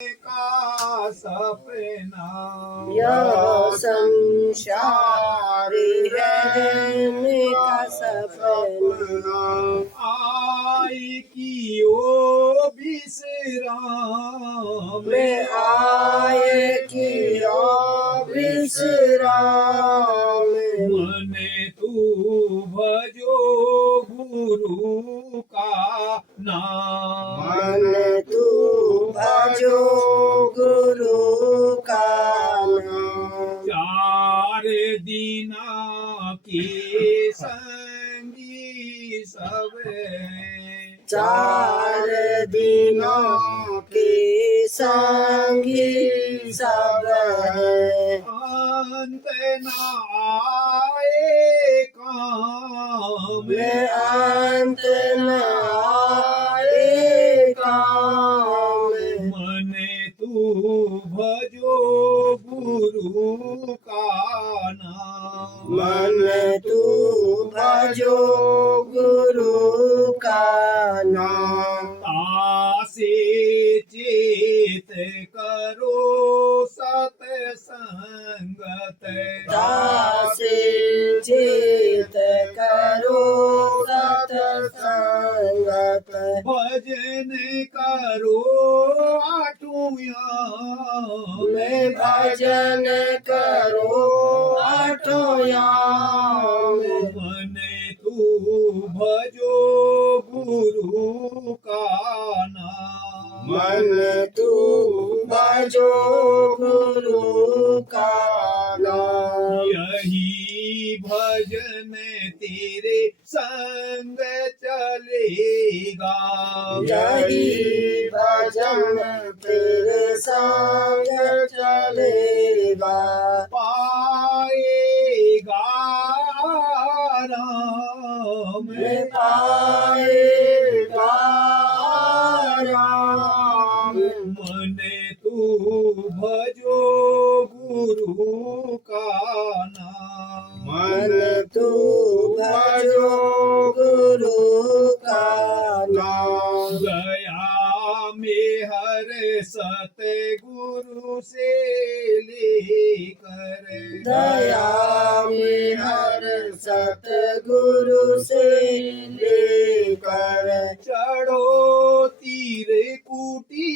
का सपना यह संसारी रहने का सपना आई कियो विश्राम में आए किया विश्राम मने तू भजो गुरु का नाम मन तू भजो गुरु का नाम चार दिना के संगी सब चार दिनों के संगी सब है अंत न आए काम में अंत न आए काम मने तू भजो गुरु का नाम मन तू भजो गुरु का नाम तासे चेत करो सतसंगत दासे चित करो सतसंगत भजन करो आठुया में भजन करो आठों याम मने तू भजो गुरु का नाम मन तू भजो गुरु का नाम यही भजन तेरे संग चलेगा यही भजन तेरे संग चलेगा पाएगा राम में पाएगा राम मने तू भजो गुरु का नाम मन तू भजो गुरु का नाम गया में हर सतगुरु से लेकर दया में हर सतगुरु से लेकर चढ़ो तीर कुटी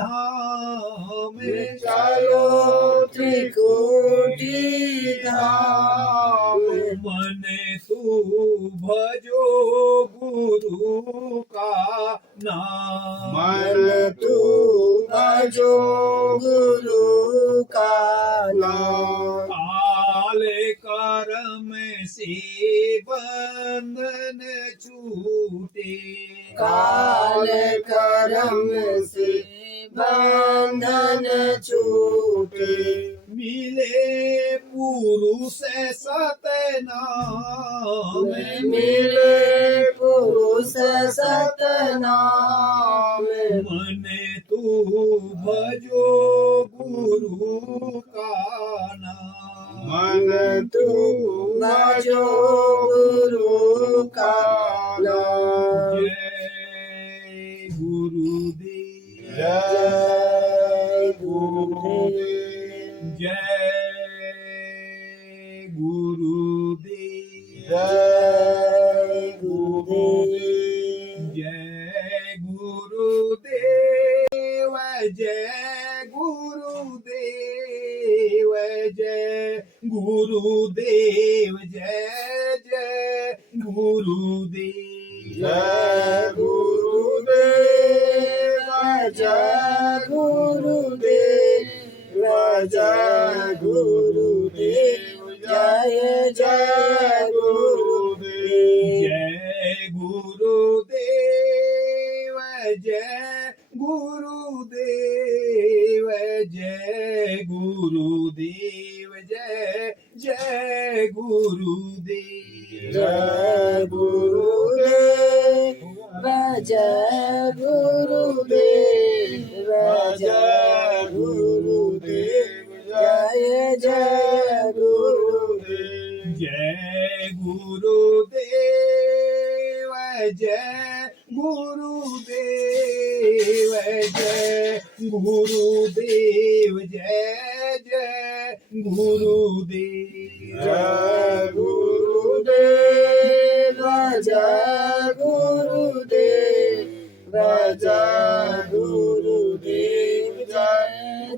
धाम चलो त्रिकुटी धाम मने तू भजो गुरु का नाम मन तू भजो गुरु का नाम काल कर्म से बंधन छूटे काल कर्म से बंधन छूटे मिले पुरुष सतनाम मिले पुरुष सतनाम मने तू भजो गुरु का नाम मन तू भजो गुरु का नाम जय गुरुदेव जय गुरुदेव जय गुरुदेव जय गुरुदेव जय गुरुदेव जय गुरुदेव जय गुरुदेव जय जय गुरुदेव जय गुरुदेव जय गुरुदेव जय गुरुदेव जय जय गुरुदेव जय गुरुदेव जय गुरुदेव जय गुरुदेव जय जय गुरुदेव जय गुरुदेव जय गुरुदेव जय गुरुदेव जय जय गुरुदेव जय गुरुदेव जय गुरुदेव जय गुरुदेव जय जय गुरुदेव जय गुरुदेव जय गुरुदेव जय गुरुदेव जय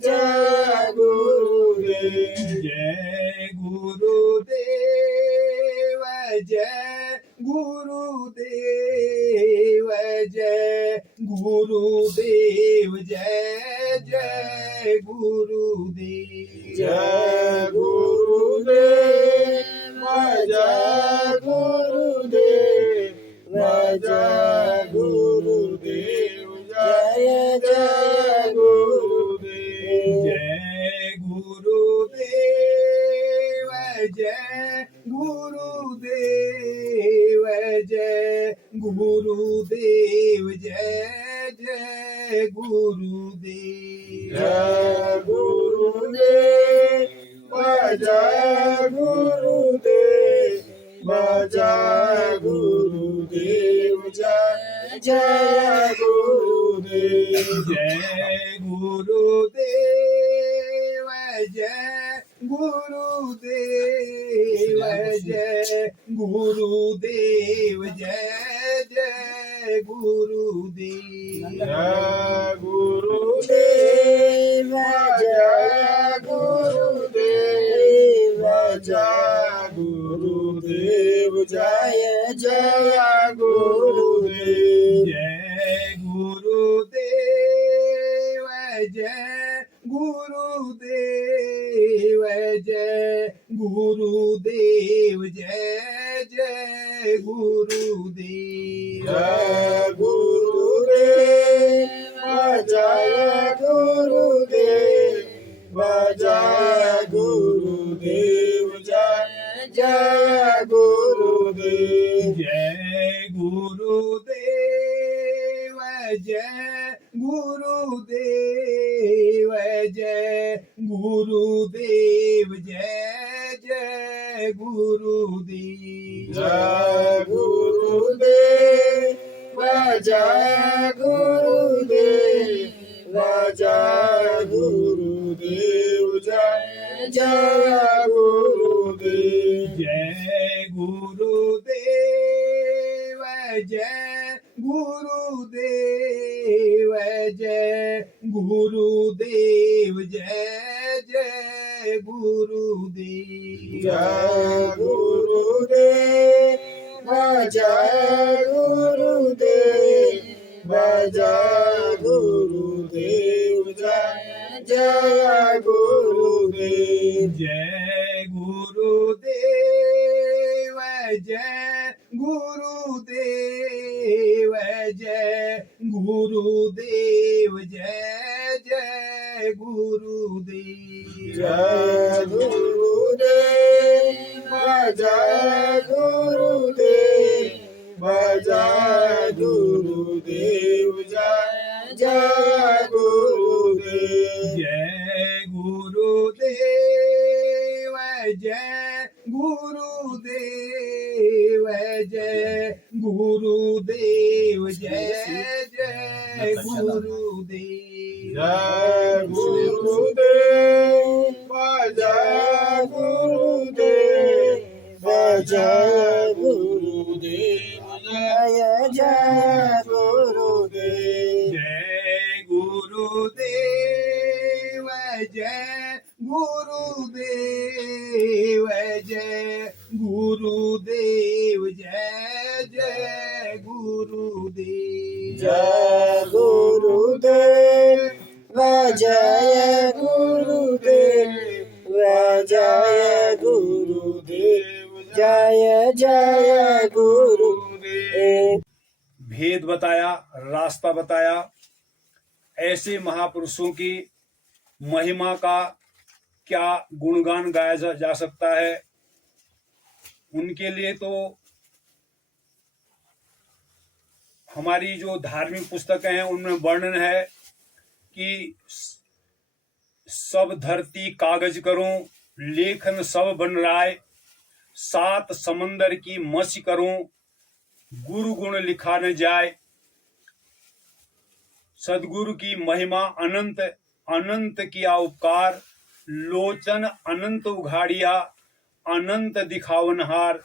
जय गुरुदेव जय गुरुदेव जय गुरुदेव जय गुरुदेव जय जय गुरुदेव जय गुरुदेव जय गुरुदेव जय गुरुदेव जय जय गुरुदेव जय गुरुदेव जय गुरुदेव जय गुरुदेव जय जय गुरुदेव जय गुरुदेव जय गुरुदेव जय गुरुदेव जय जय गुरुदेव जय गुरुदेव जय गुरुदेव जय गुरुदेव जय जय गुरुदेव जय गुरुदेव जय गुरुदेव जय गुरुदेव जय जय गुरुदेव जय गुरुदेव जय गुरुदेव जय गुरुदेव जय जय गुरुदेव जय गुरुदेव जय गुरुदेव जय गुरुदेव जय जय गुरुदेव जय गुरुदेव जय गुरुदेव जय गुरुदेव जय जय गुरुदेव जय गुरुदेव जय गुरुदेव जय गुरुदेव जय जय गुरुदेव जय गुरुदेव जय गुरुदेव जय गुरुदेव जय जय गुरुदेव जय गुरुदेव जय गुरुदेव जय गुरुदेव जय जय गुरुदेव जय गुरुदेव जय गुरुदेव जय गुरुदेव जय जय गुरुदेव जय गुरुदेव जय गुरुदेव जय गुरुदेव जय जय गुरुदेव जय गुरुदेव जय गुरुदेव जय गुरुदेव जय जय गुरुदेव जय गुरुदेव जय गुरुदेव जय गुरुदेव जय जय गुरुदेव जय गुरुदेव जय गुरुदेव जय गुरुदेव जय जय गुरुदेव जय गुरुदेव जय गुरुदेव जय गुरुदेव जय जय गुरुदेव। भेद बताया, रास्ता बताया। ऐसे महापुरुषों की महिमा का क्या गुणगान गाया जा सकता है। उनके लिए तो हमारी जो धार्मिक पुस्तकें हैं उनमें वर्णन है कि सब धरती कागज करूं, लेखन सब बन राय, 7 समंदर की मसी करूं, गुरु गुण लिखा न जाए। सदगुरु की महिमा अनंत, अनंत किया उपकार, लोचन अनंत उघाड़िया, अनंत दिखावनहार।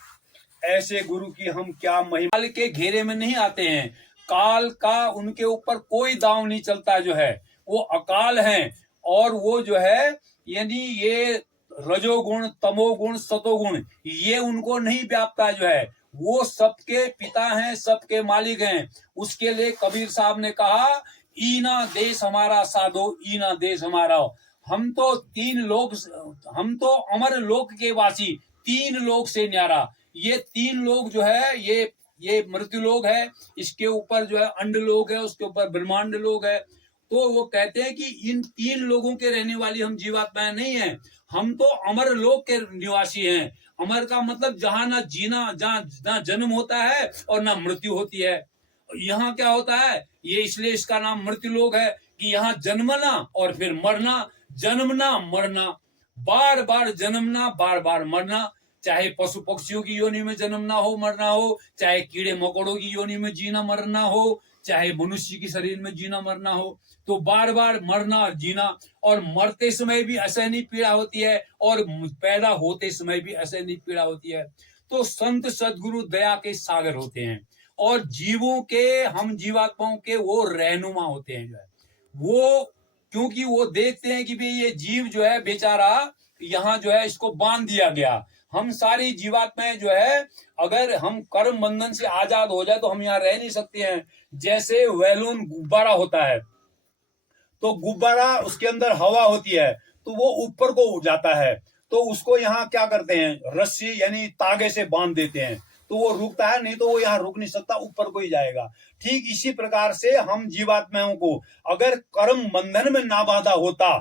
ऐसे गुरु की हम क्या महिमा। काल के घेरे में नहीं आते हैं, काल का उनके ऊपर कोई दांव नहीं चलता जो है, वो अकाल हैं। और वो जो है यानी ये रजोगुण, तमोगुण, सतोगुण ये उनको नहीं व्यापता जो है। वो सबके पिता हैं, सबके मालिक हैं। उसके लिए कबीर साहब ने कहा, ईना देश हमारा साधो, ईना देश हमारा। हम तो तीन लोग, हम तो अमर लोक के वासी, तीन लोग से न्यारा। ये तीन लोग जो है ये मृत्यु लोग है, इसके ऊपर जो है अंड लोग है, उसके ऊपर ब्रह्मांड लोग है। तो वो कहते हैं कि इन तीन लोगों के रहने वाली हम जीवात्माएं नहीं हैं, हम तो अमर लोक के निवासी हैं। अमर का मतलब जहां ना जीना, जहां ना जन्म होता है और ना मृत्यु होती है। यहाँ क्या होता है, ये इसलिए इसका नाम मृत्यु लोक है कि यहाँ जन्मना और फिर मरना, जन्मना मरना, बार बार जन्मना, बार बार मरना। चाहे पशु पक्षियों की योनि में जन्मना हो, मरना हो, चाहे कीड़े मकोड़ों की योनि में जीना मरना हो, चाहे मनुष्य की शरीर में जीना मरना हो, तो बार बार मरना और जीना। और मरते समय भी असहनीय पीड़ा होती है और पैदा होते समय भी असहनीय पीड़ा होती है। तो संत सदगुरु दया के सागर होते हैं और जीवों के, हम जीवात्माओं के वो रहनुमा होते हैं जो है वो, क्योंकि वो देखते हैं कि भाई ये जीव जो है बेचारा यहाँ जो है इसको बांध दिया गया। हम सारी जीवात्माएं जो है अगर हम कर्म बंधन से आजाद हो जाए तो हम यहाँ रह नहीं सकते हैं। जैसे बैलून गुब्बारा होता है, तो गुब्बारा उसके अंदर हवा होती है तो वो ऊपर को उड़ जाता है, तो उसको यहाँ क्या करते हैं, रस्सी यानी तागे से बांध देते हैं तो वो रुकता है, नहीं तो वो यहाँ रुक नहीं सकता, ऊपर को ही जाएगा। ठीक इसी प्रकार से हम जीवात्माओं को अगर कर्म बंधन में ना बांधा होता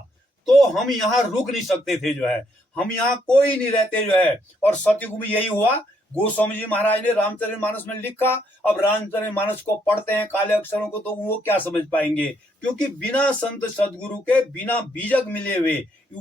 तो हम यहाँ रुक नहीं सकते थे जो है, हम यहाँ कोई नहीं रहते जो है। और सतयुग में यही हुआ। गोस्वामी जी महाराज ने रामचरितमानस में लिखा। अब रामचरितमानस को पढ़ते हैं काले अक्षरों को तो वो क्या समझ पाएंगे, क्योंकि बिना संत सदगुरु के, बिना बीजक मिले हुए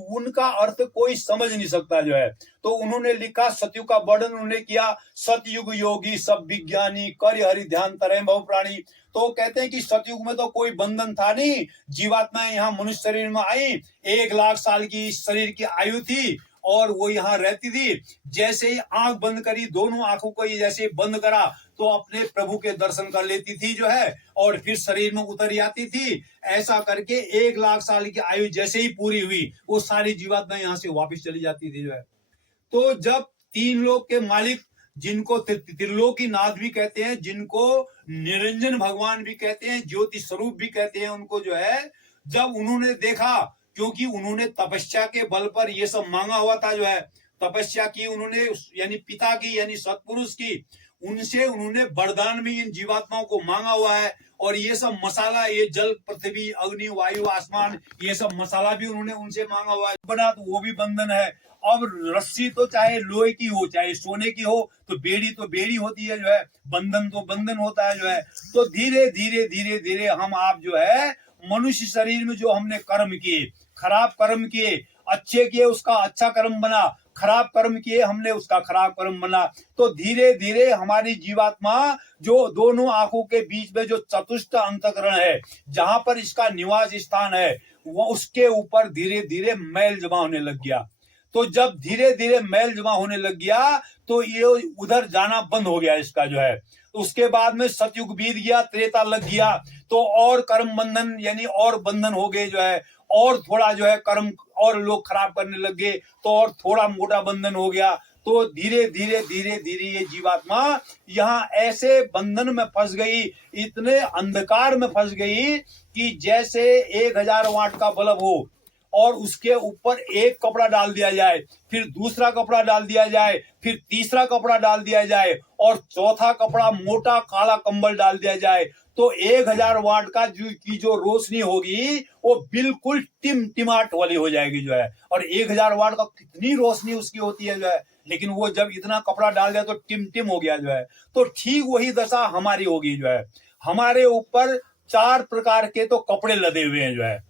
उनका अर्थ कोई समझ नहीं सकता जो है। तो उन्होंने लिखा, सतयुग का वर्णन उन्होंने किया, सतयुग योगी सब विज्ञानी, कर हरि ध्यान तरह बहु प्राणी। तो कहते हैं कि सतयुग में तो कोई बंधन था नहीं, जीवात्माएं यहाँ मनुष्य शरीर में आई, 1,00,000 साल की शरीर की आयु थी और वो यहाँ रहती थी। जैसे ही आंख बंद करी, दोनों आंखों को ये जैसे बंद करा तो अपने प्रभु के दर्शन कर लेती थी जो है, और फिर शरीर में उतर जाती थी। ऐसा करके 1,00,000 साल की आयु जैसे ही पूरी हुई, वो सारी जीवात्माएं यहाँ से वापस चली जाती थी जो है। तो जब तीन लोक के मालिक, जिनको त्रिलोकी नाथ भी कहते हैं, जिनको निरंजन भगवान भी कहते हैं, ज्योति स्वरूप भी कहते हैं, उनको जो है जब उन्होंने देखा, क्योंकि उन्होंने तपस्या के बल पर ये सब मांगा हुआ था जो है, तपस्या की उन्होंने, यानी पिता की, यानी सतपुरुष की, उनसे उन्होंने वरदान में इन जीवात्माओं को मांगा हुआ है। और ये सब मसाला, ये जल, पृथ्वी, अग्नि, वायु, आसमान, ये सब मसाला भी उन्होंने उनसे मांगा हुआ है। बना तो वो भी बंधन है। अब रस्सी तो चाहे लोहे की हो, चाहे सोने की हो, तो बेड़ी होती है जो है, बंधन तो बंधन होता है जो है। तो धीरे धीरे धीरे धीरे हम आप जो है मनुष्य शरीर में जो हमने कर्म किए, खराब कर्म किए, अच्छे किए उसका अच्छा कर्म बना, खराब कर्म किए हमने उसका खराब कर्म बना। तो धीरे धीरे हमारी जीवात्मा जो दोनों आंखों के बीच में जो चतुष्ट अंतःकरण है, जहां पर इसका निवास स्थान है, वो उसके ऊपर धीरे धीरे मैल जमा होने लग गया। तो जब धीरे धीरे मैल जमा होने लग गया तो ये उधर जाना बंद हो गया इसका जो है। उसके बाद में सतयुग बीत गया, त्रेता लग गया, तो और कर्म बंधन यानी और बंधन हो गए जो है, और थोड़ा जो है कर्म और लोग खराब करने लग गए, तो और थोड़ा मोटा बंधन हो गया। तो धीरे धीरे धीरे धीरे ये जीवात्मा यहाँ ऐसे बंधन में फंस गई, इतने अंधकार में फंस गई कि जैसे 1,000 वाट का बल्ब हो और उसके ऊपर एक कपड़ा डाल दिया जाए, फिर दूसरा कपड़ा डाल दिया जाए, फिर तीसरा कपड़ा डाल दिया जाए और चौथा कपड़ा मोटा काला कंबल डाल दिया जाए, तो 1,000 वाट का की जो रोशनी होगी वो बिल्कुल टिमटिमाट वाली हो जाएगी जो है। और 1,000 वाट का कितनी रोशनी उसकी होती है जो है, लेकिन वो जब इतना कपड़ा डाल दिया तो टिमटिम हो गया जो है। तो ठीक वही दशा हमारी होगी जो है। हमारे ऊपर 4 प्रकार के तो कपड़े लदे हुए हैं जो है।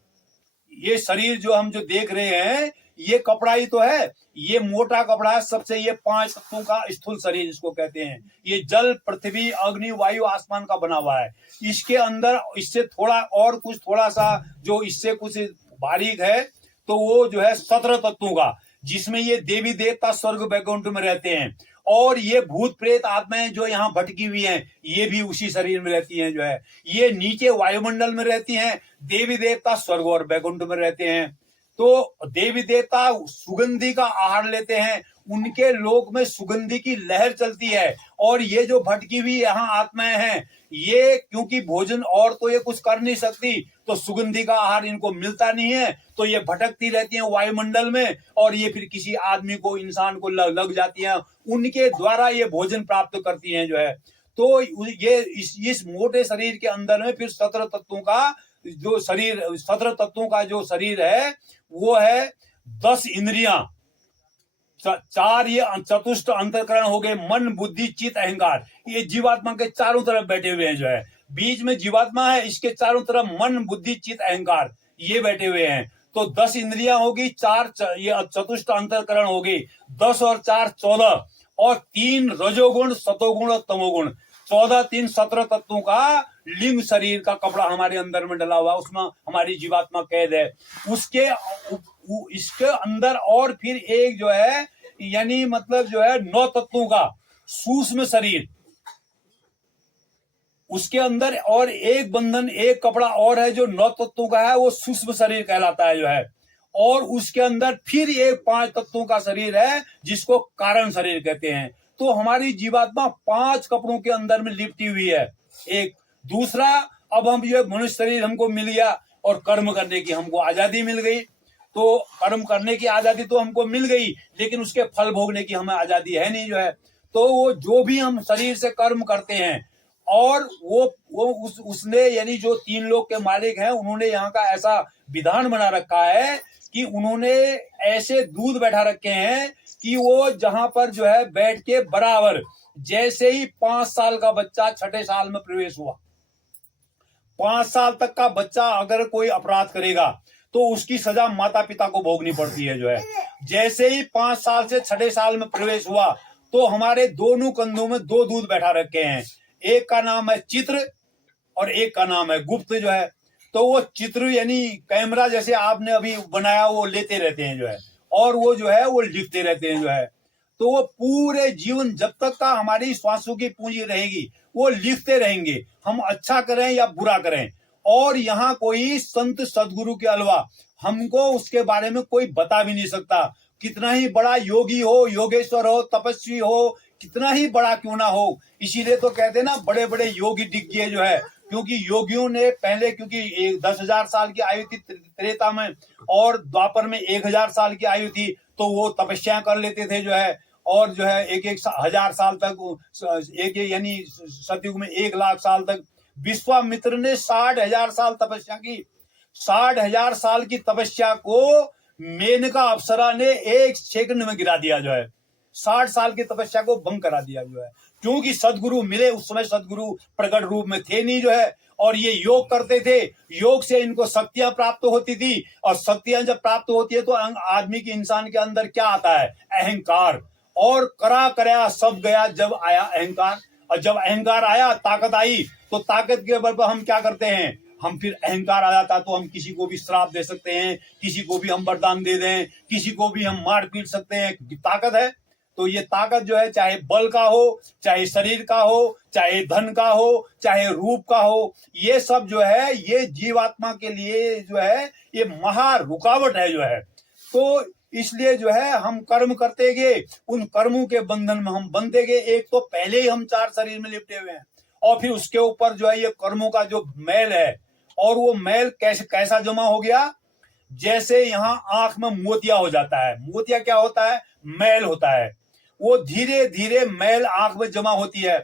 ये शरीर जो हम जो देख रहे हैं, ये कपड़ा ही तो है, ये मोटा कपड़ा है सबसे। ये 5 तत्वों का स्थूल शरीर इसको कहते हैं। ये जल, पृथ्वी, अग्नि, वायु, आसमान का बना हुआ है। इसके अंदर इससे थोड़ा और कुछ, थोड़ा सा जो इससे कुछ बारीक है, तो वो जो है 17 तत्वों का, जिसमें ये देवी देवता स्वर्ग वैकुंठ में रहते हैं। और ये भूत प्रेत आत्माएं जो यहाँ भटकी हुई हैं, ये भी उसी शरीर में रहती हैं। जो है ये नीचे वायुमंडल में रहती हैं, देवी देवता स्वर्ग और वैकुंठ में रहते हैं। तो देवी देवता सुगंधि का आहार लेते हैं, उनके लोक में सुगंधि की लहर चलती है। और ये जो भटकी हुई यहाँ आत्माएं हैं, ये क्योंकि भोजन और तो ये कुछ कर नहीं सकती, तो सुगंधि का आहार इनको मिलता नहीं है, तो ये भटकती रहती हैं वायुमंडल में। और ये फिर किसी आदमी को, इंसान को लग जाती हैं, उनके द्वारा ये भोजन प्राप्त करती हैं। जो है तो ये इस मोटे शरीर के अंदर में फिर 17 तत्वों का जो शरीर, 17 तत्वों का जो शरीर है, वो है 10 इंद्रियां, 4 ये चतुष्ट अंतःकरण हो गए, मन, बुद्धि, चित्त, अहंकार। ये जीवात्मा के चारों तरफ बैठे हुए हैं। जो है बीच में जीवात्मा है, इसके चारों तरफ मन, बुद्धि, चित्त, अहंकार ये बैठे हुए हैं। तो 10 इंद्रियां होगी, 4 ये चतुष्ट अंतःकरण हो गई, 10 और 4 14, और 3 रजोगुण, सतोगुण और तमोगुण, 14 3 17 तत्वों का लिंग शरीर का कपड़ा हमारे अंदर में डला हुआ, उसमें हमारी जीवात्मा कैद है। उसके इसके अंदर और फिर एक जो है, यानी मतलब जो है 9 तत्वों का सूक्ष्म शरीर, उसके अंदर और एक बंधन, एक कपड़ा और है जो 9 तत्वों का है, वो सूक्ष्म शरीर कहलाता है। जो है और उसके अंदर फिर एक 5 तत्वों का शरीर है, जिसको कारण शरीर कहते हैं। तो हमारी जीवात्मा 5 कपड़ों के अंदर में लिपटी हुई है। एक दूसरा, अब हम ये मनुष्य शरीर हमको मिल गया और कर्म करने की हमको आजादी मिल गई। तो कर्म करने की आजादी तो हमको मिल गई, लेकिन उसके फल भोगने की हमें आजादी है नहीं। जो है तो वो जो भी हम शरीर से कर्म करते हैं, और वो उसने, यानी जो 3 लोक के मालिक हैं, उन्होंने यहाँ का ऐसा विधान बना रखा है कि उन्होंने ऐसे दूध बैठा रखे हैं कि वो जहां पर जो है बैठ के बराबर, जैसे ही 5 साल का बच्चा 6ठे साल में प्रवेश हुआ, 5 साल तक का बच्चा अगर कोई अपराध करेगा तो उसकी सजा माता पिता को भोगनी पड़ती है। जो है जैसे ही 5 साल से 6ठे साल में प्रवेश हुआ, तो हमारे दोनों कंधों में 2 दूध बैठा रखे हैं। एक का नाम है चित्र और एक का नाम है गुप्त। जो है तो वो चित्र यानी कैमरा जैसे आपने अभी बनाया, वो लेते रहते हैं। जो है और वो जो है वो लिखते रहते हैं। जो है तो वो पूरे जीवन जब तक का हमारी श्वासों की पूंजी रहेगी, वो लिखते रहेंगे, हम अच्छा करें या बुरा करें। और यहाँ कोई संत सदगुरु के अलावा हमको उसके बारे में कोई बता भी नहीं सकता। कितना ही बड़ा योगी हो, योगेश्वर हो, तपस्वी हो, कितना ही बड़ा क्यों ना हो। इसीलिए तो कहते हैं ना, बड़े बड़े योगी दिग्गज जो है, क्योंकि योगियों ने पहले, क्योंकि 10,000 साल की आयु थी त्रेता में, और द्वापर में 1,000 साल की आयु थी, तो वो तपस्या कर लेते थे। जो है और जो है 1,000 साल तक, एक यानी सतयुग में 1,00,000 साल तक। विश्वामित्र ने 60,000 साल तपस्या की। 60,000 साल की तपस्या को मेनका अप्सरा ने 1 सेकंड में गिरा दिया। जो है 60 साल की तपस्या को भंग करा दिया। जो है क्योंकि सदगुरु मिले, उस समय सदगुरु प्रकट रूप में थे नहीं। जो है और ये योग करते थे, योग से इनको शक्तियां प्राप्त होती थी, और शक्तियां जब प्राप्त होती है तो आदमी के, इंसान के अंदर क्या आता है? अहंकार। और करा सब गया जब आया अहंकार। और जब अहंकार आया, ताकत आई, तो ताकत के बल पर हम क्या करते हैं? हम फिर अहंकार आ जाता तो हम किसी को भी श्राप दे सकते हैं, किसी को भी हम वरदान दे दें, किसी को भी हम मार पीट सकते हैं, क्योंकि ताकत है। तो ये ताकत जो है, चाहे बल का हो, चाहे शरीर का हो, चाहे धन का हो, चाहे रूप का हो, ये सब जो है, ये जीवात्मा के लिए जो है, ये महा रुकावट है। जो है तो इसलिए जो है हम कर्म करते गए, उन कर्मों के बंधन में हम बंधते गए। एक तो पहले ही हम 4 शरीर में लिपटे हुए हैं, और फिर उसके ऊपर जो है ये कर्मों का जो मैल है, और वो मैल कैसा जमा हो गया? जैसे यहाँ आंख में मोतिया हो जाता है। मोतिया क्या होता है? मैल होता है। वो धीरे धीरे मैल आंख में जमा होती है।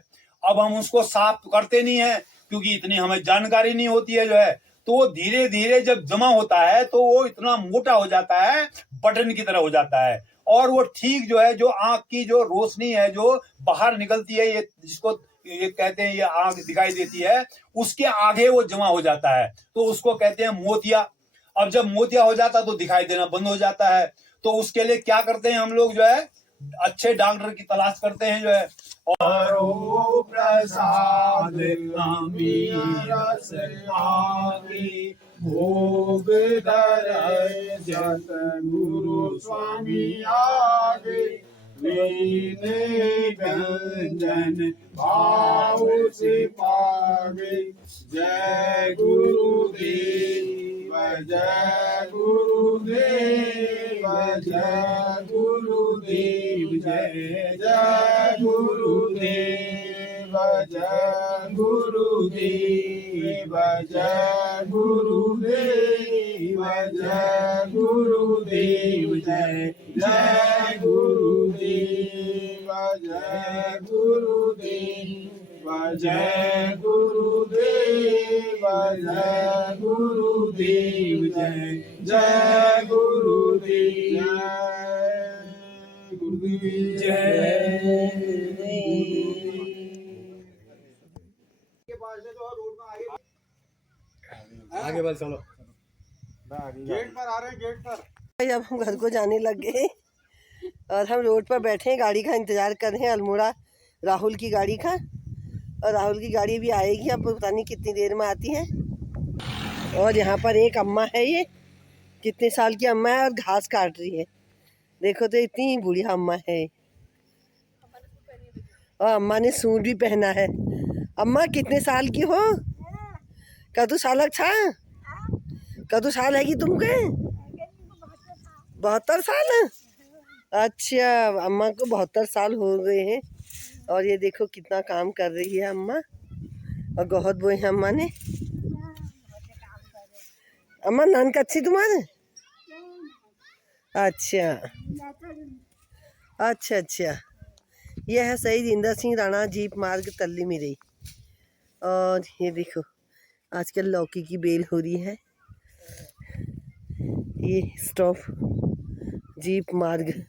अब हम उसको साफ करते नहीं है, क्योंकि इतनी हमें जानकारी नहीं होती है। जो है तो वो धीरे धीरे जब जमा होता है, तो वो इतना मोटा हो जाता है, बटन की तरह हो जाता है। और वो ठीक जो है, जो आंख की जो रोशनी है जो बाहर निकलती है, ये जिसको ये कहते हैं, ये आंख दिखाई देती है, उसके आगे वो जमा हो जाता है, तो उसको कहते हैं मोतिया। अब जब मोतिया हो जाता तो दिखाई देना बंद हो जाता है। तो उसके लिए क्या करते हैं हम लोग जो है अच्छे डॉक्टर की तलाश करते हैं जो है। करो प्रसाद रस आगे भोग धरे जत गुरु स्वामी आगे लीने व्यंजन भाव से पागे। जय गुरुदेव जय गुरुदेव जय गुरुदेव जय जय गुरुदेव जय गुरुदेव जय गुरुदेव जय गुरुदेव जय जय गुरुदेव जय गुरुदेव जय गुरुदेव जय गुरुदेव जय जय गुरुदेव जय गुरुदेव आगे बढ़ चलो। गेट पर आ रहे हैं, गेट पर। भाई अब हम घर को जाने लग गए और हम रोड पर बैठे हैं, गाड़ी का इंतज़ार कर रहे हैं, अल्मोड़ा राहुल की गाड़ी का। और राहुल की गाड़ी भी आएगी, अब पता नहीं कितनी देर में आती है। और यहाँ पर एक अम्मा है, ये कितने साल की अम्मा है और घास काट रही है। देखो तो इतनी बुढ़िया अम्मा है और अम्मा ने सूट भी पहना है। अम्मा कितने साल की हो? कदू साल अच्छा कदू साल है कि तुमके? 72 साल। अच्छा, अम्मा को 72 साल हो गए हैं। और ये देखो कितना काम कर रही है अम्मा, और बहुत बोए हैं अम्मा ने। अम्मा नान कच्ची तुम्हारे? अच्छा अच्छा अच्छा। यह है शहीद इंदर सिंह राणा जीप मार्ग तल्ली मिरई। और ये देखो आजकल लौकी की बेल हो रही है। ये स्टॉप जीप मार्ग